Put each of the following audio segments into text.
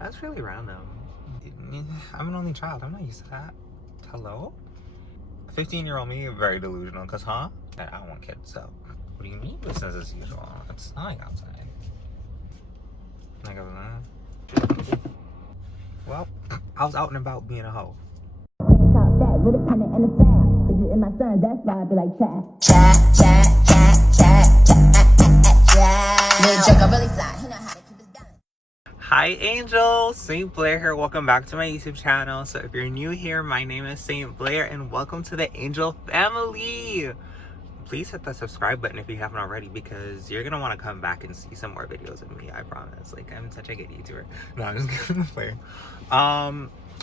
That's really random. I'm an only child. I'm not used to that. Hello? 15-year-old me, very delusional, because, I don't want kids, so. What do you mean business as usual? It's snowing outside. Like, well, I was out and about being a hoe. Hi Angel, Saint Blair here. Welcome back to my YouTube channel. So if you're new here, my name is Saint Blair and welcome to the Angel family. Please hit the subscribe button if you haven't already, because you're gonna want to come back and see some more videos of me, I promise. Like, I'm such a good YouTuber. No, I'm just kidding.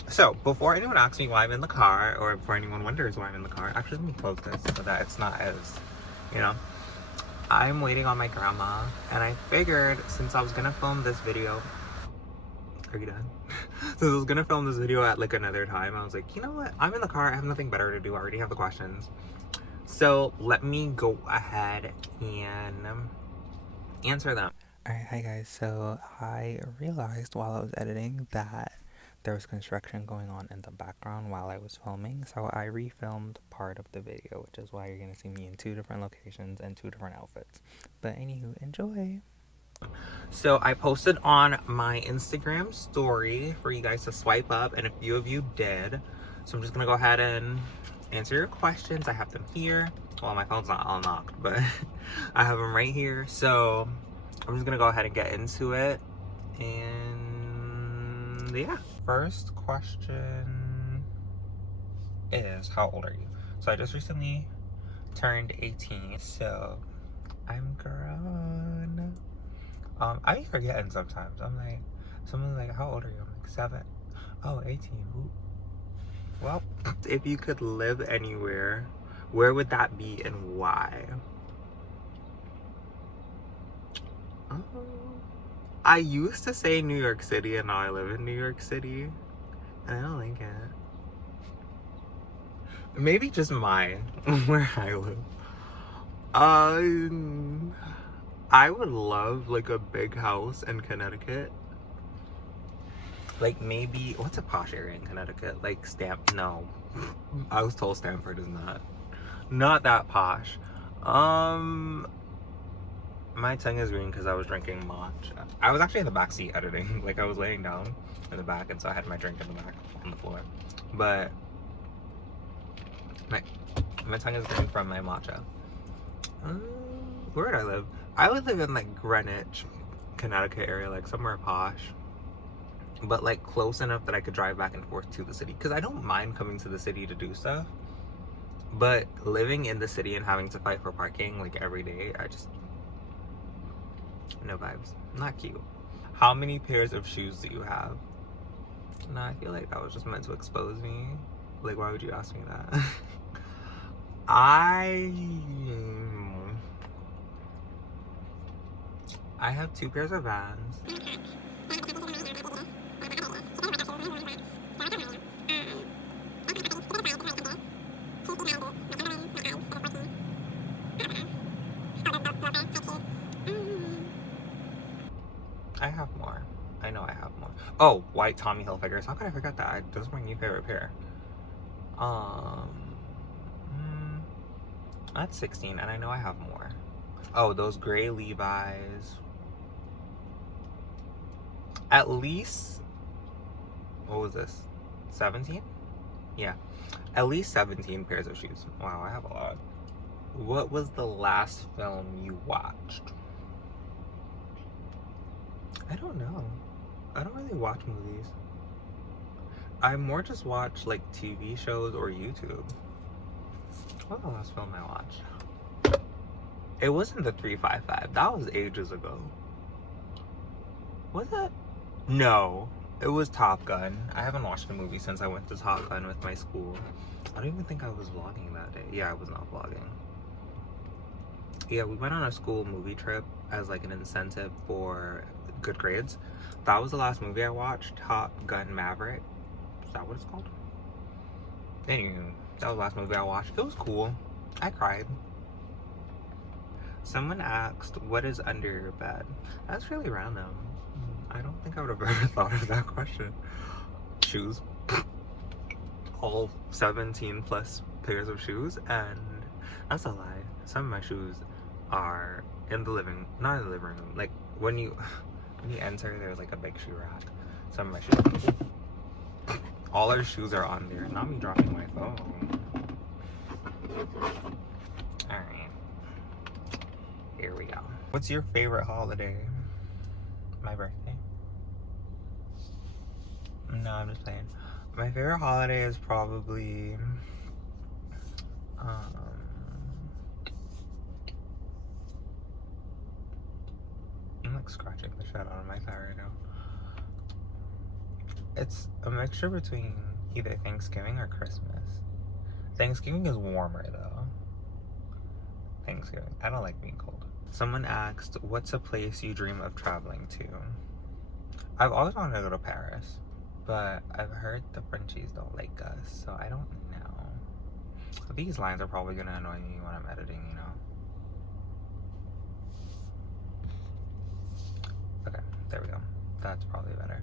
So before anyone asks me why I'm in the car, or before anyone wonders why I'm in the car, actually let me close this so that it's not as, I'm waiting on my grandma, and I figured since I was gonna film this video, are you done? Since I was gonna film this video at like another time, I was like, you know what? I'm in the car, I have nothing better to do. I already have the questions. So let me go ahead and answer them. Alright, hi guys. So I realized while I was editing that there was construction going on in the background while I was filming. So I refilmed part of the video, which is why you're going to see me in 2 different locations and 2 different outfits. But anywho, enjoy! So I posted on my Instagram story for you guys to swipe up, and a few of you did. So I'm just gonna go ahead and answer your questions. I have them here. Well, my phone's not unlocked, but I have them right here. So I'm just gonna go ahead and get into it. And yeah. First question is, how old are you? So I just recently turned 18, so I'm grown. I be forgetting sometimes. I'm like, someone's like, how old are you? I'm like, 7. Oh, 18. Ooh. Well, if you could live anywhere, where would that be and why? I used to say New York City, and now I live in New York City, and I don't like it. Maybe just mine, where I live. I would love like a big house in Connecticut. Like maybe, what's a posh area in Connecticut? Like no. I was told Stamford is not that posh. My tongue is green because I was drinking matcha. I was actually in the back seat editing. Like I was laying down in the back, and so I had my drink in the back on the floor. But my tongue is green from my matcha. Where would I live? I would live in like Greenwich, Connecticut area, like somewhere posh, but like close enough that I could drive back and forth to the city, because I don't mind coming to the city to do stuff, but living in the city and having to fight for parking like every day, no vibes. Not cute. How many pairs of shoes do you have? No, I feel like that was just meant to expose me. Like, why would you ask me that? I have 2 pairs of Vans. I have more. I know I have more. Oh, white Tommy Hilfigers. How could I forget that? Those are my new favorite pair. That's 16, and I know I have more. Oh, those gray Levi's. At least, what was this? 17? Yeah. At least 17 pairs of shoes. Wow, I have a lot. What was the last film you watched? I don't know. I don't really watch movies. I more just watch like TV shows or YouTube. What was the last film I watched? It wasn't the 355. That was ages ago. Was it? No. It was Top Gun. I haven't watched a movie since I went to Top Gun with my school. I don't even think I was vlogging that day. Yeah, I was not vlogging. Yeah, we went on a school movie trip as like an incentive for good grades. That was the last movie I watched. Top Gun Maverick. Is that what it's called? Anywho, that was the last movie I watched. It was cool. I cried. Someone asked, what is under your bed? That's really random. I don't think I would have ever thought of that question. Shoes. All 17 plus pairs of shoes, and that's a lie. Some of my shoes are in the not in the living room. Like when you enter, there's like a big shoe rack. Some of my shoes. All our shoes are on there. Not me dropping my phone. Alright. Here we go. What's your favorite holiday? My birthday? No, I'm just playing. My favorite holiday is probably I'm like scratching the shit out of my thigh right now. It's a mixture between either Thanksgiving or Christmas. Thanksgiving is warmer though. Thanksgiving. I don't like being cold. Someone asked, what's a place you dream of traveling to? I've always wanted to go to Paris, but I've heard the Frenchies don't like us, so I don't know. These lines are probably gonna annoy me when I'm editing, you know. Okay, there we go. That's probably better.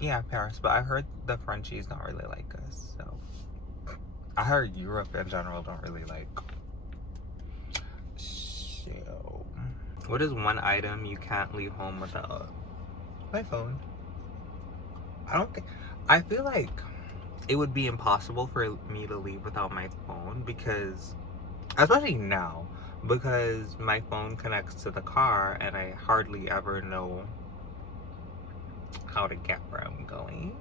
Yeah, Paris, but I heard the Frenchies don't really like us, so. I heard Europe in general don't really like. So, what is one item you can't leave home without? My phone. I feel like it would be impossible for me to leave without my phone because, especially now, because my phone connects to the car and I hardly ever know how to get where I'm going.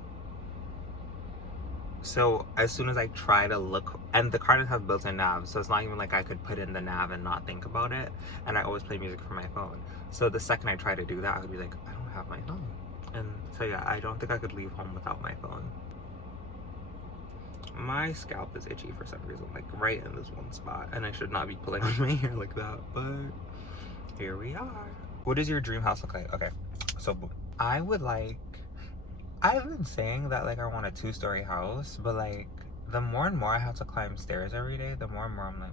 So as soon as I try to look, and the car doesn't have built-in nav, so it's not even like I could put in the nav and not think about it, and I always play music from my phone. So the second I try to do that, I would be like, I don't have my phone. And so yeah, I don't think I could leave home without my phone. My scalp is itchy for some reason, like right in this one spot, and I should not be pulling on my hair like that, but here we are. What does your dream house look like? Okay, so I would like, I've been saying that like I want a 2-story house, but like the more and more I have to climb stairs every day, the more and more I'm like,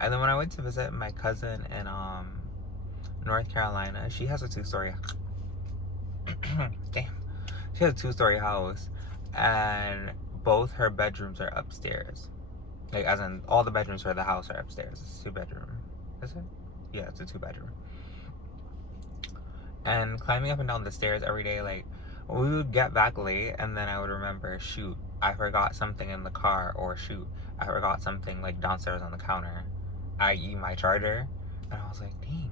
And then when I went to visit my cousin in North Carolina, she has a 2-story. Damn, she has a 2-story house, and both her bedrooms are upstairs. Like as in all the bedrooms for the house are upstairs. It's a 2-bedroom. Is it? Yeah, it's a 2-bedroom. And climbing up and down the stairs every day, like we would get back late and then I would remember, shoot, I forgot something in the car, or shoot, I forgot something like downstairs on the counter, i.e. my charger. And I was like, dang,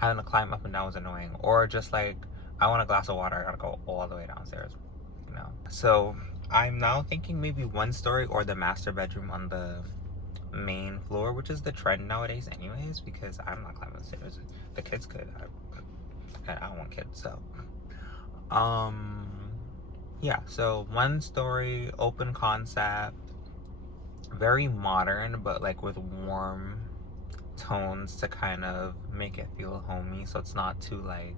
having to climb up and down was annoying. Or just like, I want a glass of water, I gotta go all the way downstairs, you know. So I'm now thinking maybe 1-story or the master bedroom on the main floor, which is the trend nowadays anyways, because I'm not climbing the stairs. The kids could. I don't want kids, so yeah, so 1-story, open concept, very modern, but like with warm tones to kind of make it feel homey, so it's not too like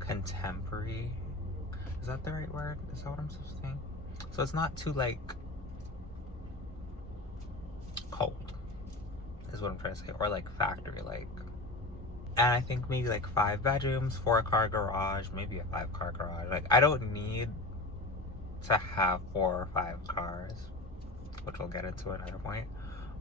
contemporary. Is that the right word? Is that what I'm supposed to say? So it's not too like cold, is what I'm trying to say, or like factory like. And I think maybe like 5 bedrooms, 4-car garage, maybe a 5-car garage. Like I don't need to have 4 or 5 cars, which we'll get into another point.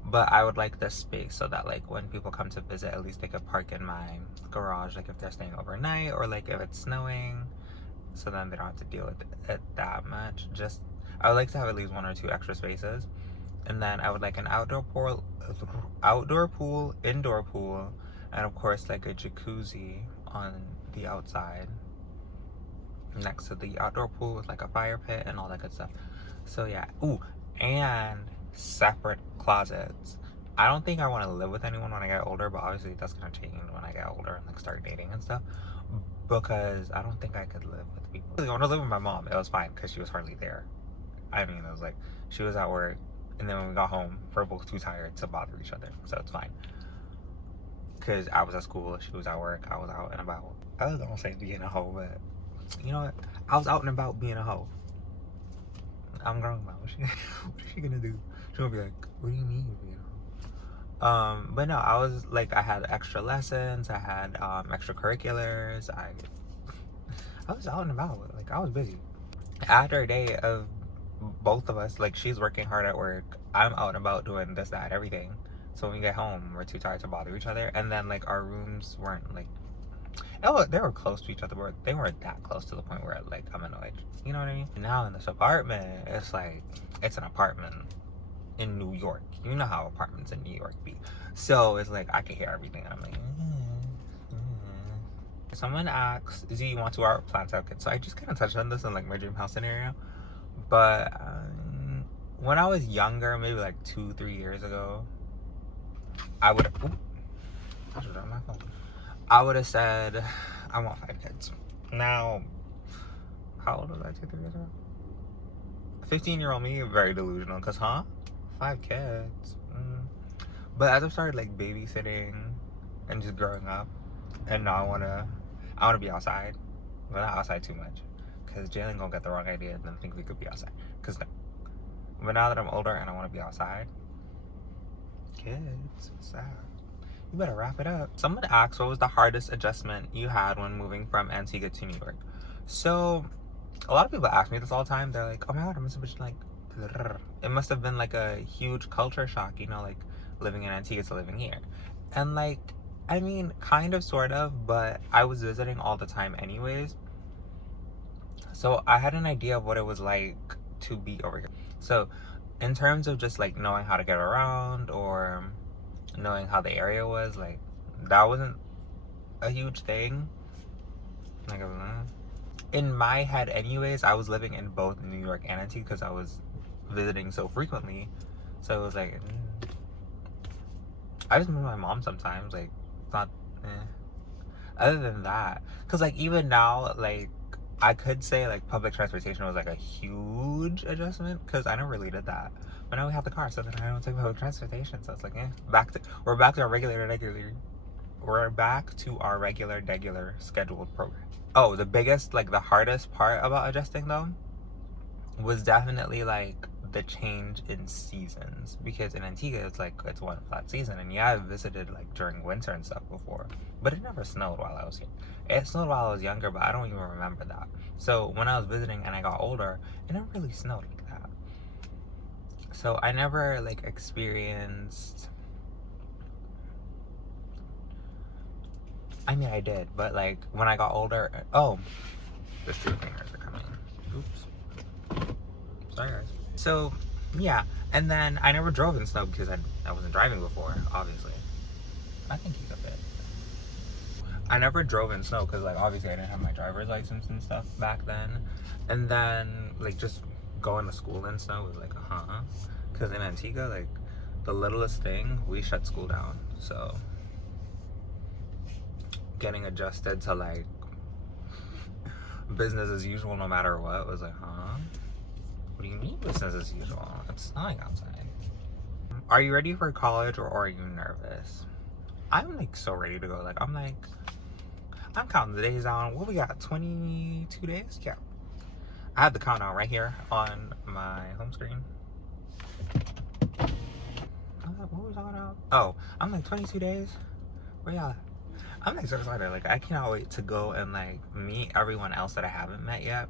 But I would like the space so that like when people come to visit, at least they could park in my garage, like if they're staying overnight or like if it's snowing, so then they don't have to deal with it that much. Just, I would like to have at least 1 or 2 extra spaces. And then I would like an outdoor pool, indoor pool, and of course like a jacuzzi on the outside next to the outdoor pool with like a fire pit and all that good stuff. So yeah. Ooh, and separate closets. I don't think I want to live with anyone when I get older, but obviously that's gonna change when I get older and like start dating and stuff, because I don't think I could live with people. When I was living with my mom, it was fine because she was hardly there. I mean, it was like she was at work, and then when we got home, we're both too tired to bother each other, so it's fine. Because I was at school, she was at work, I was out and about. I was gonna say being a hoe, but you know what? I was out and about being a hoe. I'm grown now. What is she gonna do? She's gonna be like, what do you mean you're being a But no, I was like, I had extra lessons, I had extracurriculars, I was out and about, like I was busy. After a day of both of us, like she's working hard at work, I'm out and about doing this, that, everything. So when we get home, we're too tired to bother each other. And then like our rooms weren't like, oh, they were close to each other, but they weren't that close to the point where like I'm annoyed. You know what I mean? Now in this apartment, it's like, it's an apartment in New York. You know how apartments in New York be. So it's like I can hear everything and I'm like, Someone asks, do you want to our plant out kit? So I just kind of touched on this in like my dream house scenario. But when I was younger, maybe like 2-3 years ago, I would have, I should have my phone. I would have said, I want 5 kids. Now, how old was I 2-3 years ago? 15-year-old me, very delusional, because 5 kids. But as I've started like babysitting and just growing up, and now I wanna be outside, but not outside too much, because Jalen gonna get the wrong idea and then think we could be outside. Cause no. But now that I'm older and I want to be outside, kids, sad. You better wrap it up. Someone asked, what was the hardest adjustment you had when moving from Antigua to New York? So, a lot of people ask me this all the time. They're like, oh my god, I'm so much like, it must have been like a huge culture shock, you know, like living in Antigua to living here. And like, I mean, kind of, sort of, but I was visiting all the time anyways. So I had an idea of what it was like to be over here. So in terms of just like knowing how to get around or knowing how the area was, like that wasn't a huge thing. Like in my head anyways, I was living in both New York and Antigua because I was visiting so frequently. So it was like, I just miss my mom sometimes, like it's not other than that, because like even now, like I could say like public transportation was like a huge adjustment because I never really did that. But now we have the car, so then I don't take public transportation. So it's like, we're back to our regular scheduled program. Oh, the biggest, like the hardest part about adjusting though was definitely like the change in seasons, because in Antigua it's one flat season, and yeah, I've visited like during winter and stuff before, but it never snowed while I was here. It snowed while I was younger, but I don't even remember that. So when I was visiting and I got older, it never really snowed like that. So I never like experienced, I mean I did, but like when I got older, oh, the street cleaners are coming. Oops. Sorry guys. So yeah, and then I never drove in snow because I wasn't driving before, obviously. I think you could fit. I never drove in snow because like obviously I didn't have my driver's license and stuff back then. And then like just going to school in snow was like because in Antigua, like the littlest thing, we shut school down. So getting adjusted to like business as usual no matter what was like, what do you mean business as usual? It's snowing outside. Are you ready for college or are you nervous? I'm like so ready to go. Like I'm counting the days down. What we got? 22 days? Yeah. I have the countdown right here on my home screen. What was I talking about? Oh, I'm like 22 days. Where y'all at? I'm like so excited. Like I cannot wait to go and like meet everyone else that I haven't met yet.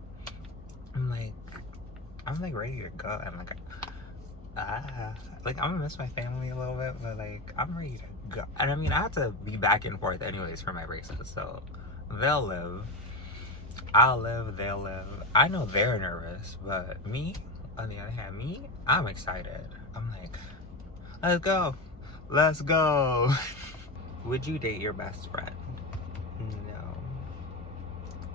I'm like ready to go, and like I'm gonna miss my family a little bit, but like I'm ready to go. And I mean I have to be back and forth anyways for my braces, so they'll live, I'll live, they'll live. I know they're nervous, but me, on the other hand, I'm excited. I'm like, let's go. Would you date your best friend? No.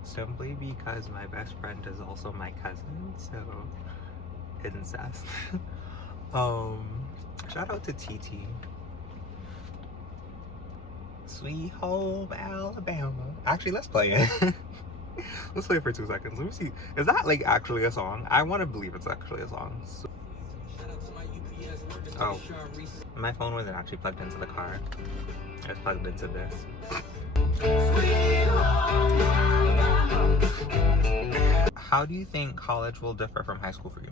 Simply because my best friend is also my cousin, so incest. Shout out to TT. Sweet Home Alabama. Actually, let's play it. Let's play it for 2 seconds. Let me see. Is that like actually a song? I want to believe it's actually a song. So... oh, my phone wasn't actually plugged into the car. It's plugged into this. How do you think college will differ from high school for you?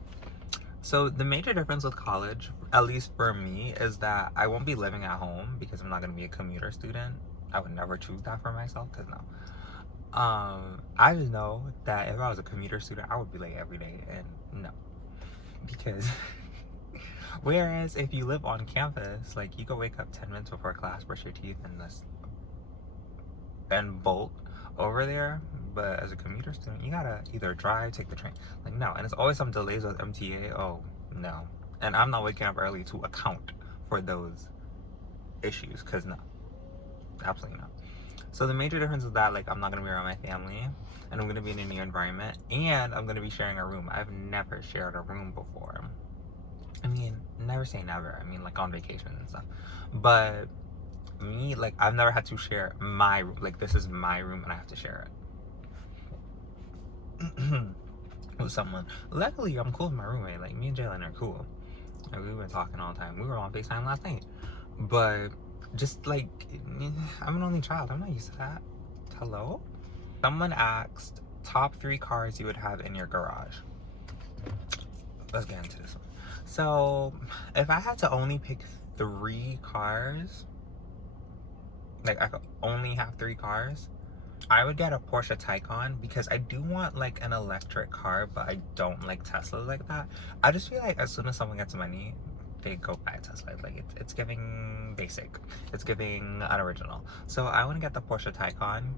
So the major difference with college, at least for me, is that I won't be living at home because I'm not going to be a commuter student. I would never choose that for myself, because no. I just know that if I was a commuter student, I would be late every day, and no. Because whereas if you live on campus, like, you can wake up 10 minutes before class, brush your teeth, and bolt over there. But as a commuter student, you gotta either drive, take the train. Like, no. And it's always some delays with MTA. Oh, no. And I'm not waking up early to account for those issues, because no. Absolutely not. So the major difference is that, like, I'm not gonna be around my family, and I'm gonna be in a new environment, and I'm gonna be sharing a room. I've never shared a room before. I mean, never say never. I mean, like, on vacation and stuff. But me, like, I've never had to share my room. Like, this is my room and I have to share it with someone. Luckily, I'm cool with my roommate. Like, me and Jalen are cool. Like, we've been talking all the time. We were on FaceTime last night. But just, like, I'm an only child. I'm not used to that. Hello? Someone asked top 3 cars you would have in your garage. Let's get into this one. So, if I had to only pick 3 cars, like, I could only have 3 cars, I would get a Porsche Taycan, because I do want, like, an electric car, but I don't like Teslas like that. I just feel like as soon as someone gets money, they go buy a Tesla. Like, it's giving basic. It's giving unoriginal. So I want to get the Porsche Taycan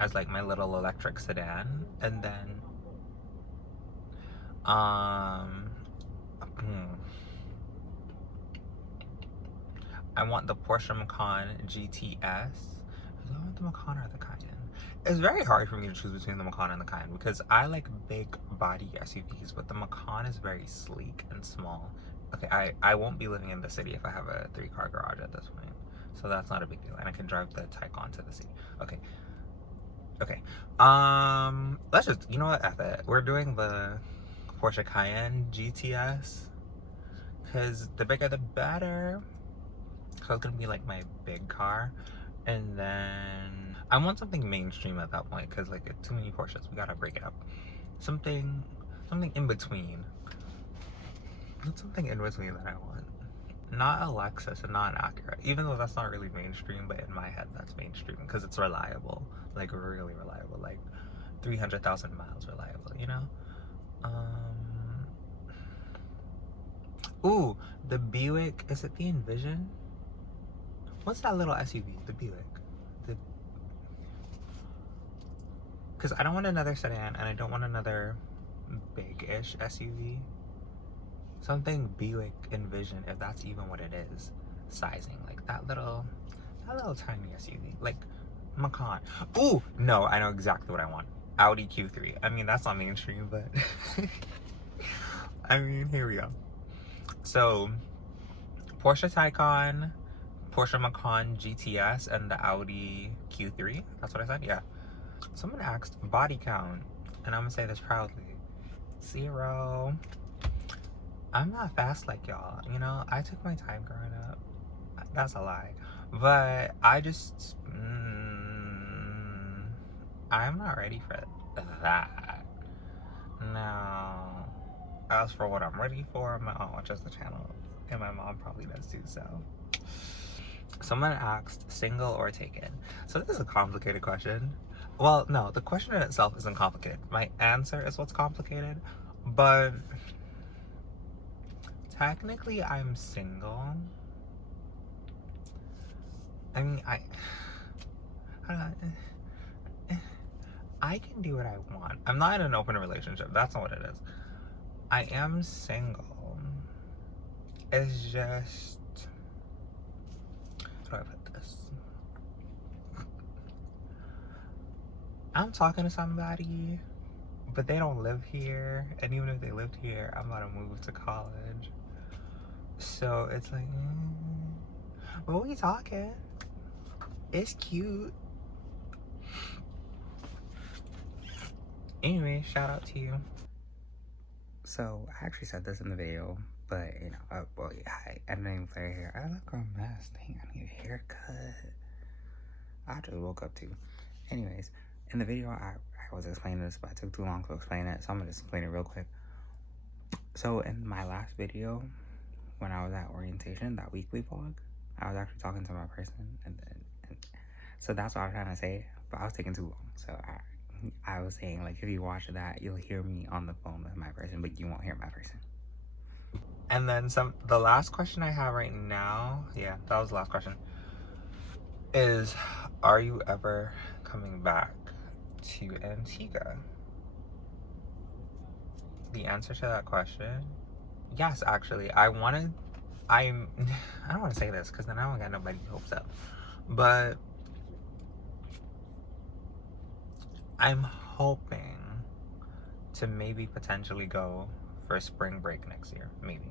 as, like, my little electric sedan, and then I want the Porsche Macan GTS. Do I want the Macan or the Cayenne? It's very hard for me to choose between the Macan and the Cayenne, because I like big body SUVs, but the Macan is very sleek and small. Okay, I won't be living in the city if I have a 3-car garage at this point, so that's not a big deal, and I can drive the Taycan to the city. Okay. Let's just, you know what, F it. We're doing the Porsche Cayenne GTS, because the bigger the better. So it's gonna be like my big car, and then I want something mainstream at that point, because, like, it's too many Porsches. We gotta break it up. Something in between. What's something in between that I want? Not a Lexus and not an Acura, even though that's not really mainstream, but in my head that's mainstream because it's reliable, like, really reliable, like 300,000 miles reliable, you know? Ooh, the Buick, is it the Envision? What's that little SUV? The Buick. Because I don't want another sedan, and I don't want another big-ish SUV. Something Buick Envision, if that's even what it is, sizing. Like, that little tiny SUV. Like, Macan. Ooh, no, I know exactly what I want. Audi Q3. I mean, that's not mainstream, but I mean, here we go. So, Porsche Taycan, Porsche Macan GTS, and the Audi Q3. That's what I said? Yeah. Someone asked body count, and I'm gonna say this proudly. 0. I'm not fast like y'all, you know? I took my time growing up. That's a lie. But I just, I'm not ready for that. Now, as for what I'm ready for, my aunt watches the channel, and my mom probably does too, so. Someone asked single or taken. So this is a complicated question. Well, no, the question in itself isn't complicated. My answer is what's complicated, but technically I'm single. I mean, I can do what I want. I'm not in an open relationship. That's not what it is. I am single. It's just, how do I put this? I'm talking to somebody, but they don't live here. And even if they lived here, I'm about to move to college. So it's like, but we talking. It's cute. Anyway, shout out to you. So I actually said this in the video, but you know, well, yeah, I didn't even play hair. I look a mess. Dang, I need a haircut. I just woke up too. Anyways, in the video, I was explaining this, but I took too long to explain it, so I'm gonna explain it real quick. So in my last video, when I was at orientation, that weekly vlog, I was actually talking to my person, and so that's what I was trying to say, but I was taking too long. So I was saying, like, if you watch that, you'll hear me on the phone with my person, but you won't hear my person. And then the last question I have right now, yeah, that was the last question, is, are you ever coming back to Antigua? The answer to that question, yes, actually. I don't want to say this because then I don't get nobody's hopes up, but I'm hoping to maybe potentially go for spring break next year. Maybe.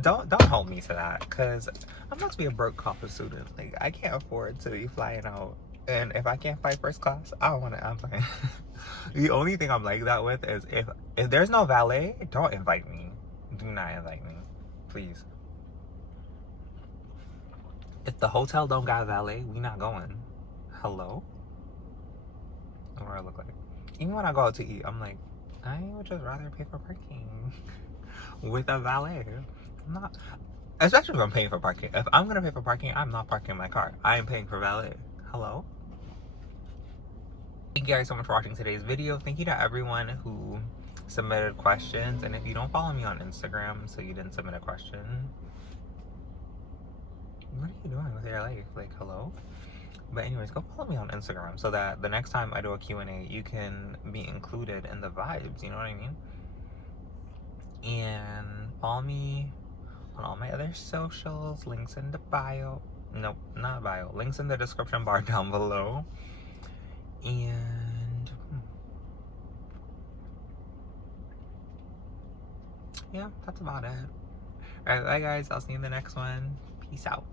Don't hold me to that, because I'm about to be a broke college student. Like, I can't afford to be flying out, and if I can't fly first class, I don't want to. I'm fine. The only thing I'm like that with is if there's no valet, don't invite me. Do not invite me, please. If the hotel don't got valet, we not going. Hello? What do I look like? Even when I go out to eat, I'm like, I would just rather pay for parking with a valet. I'm not, especially if I'm paying for parking. If I'm gonna pay for parking, I'm not parking my car. I am paying for valet. Hello? Thank you guys so much for watching today's video. Thank you to everyone who submitted questions. And if you don't follow me on Instagram, so you didn't submit a question, what are you doing with your life? Like, hello? But anyways, go follow me on Instagram so that the next time I do a Q&A, you can be included in the vibes, you know what I mean? And follow me on all my other socials, links in the bio. Nope, not bio. Links in the description bar down below. And yeah, that's about it. Alright, bye guys. I'll see you in the next one. Peace out.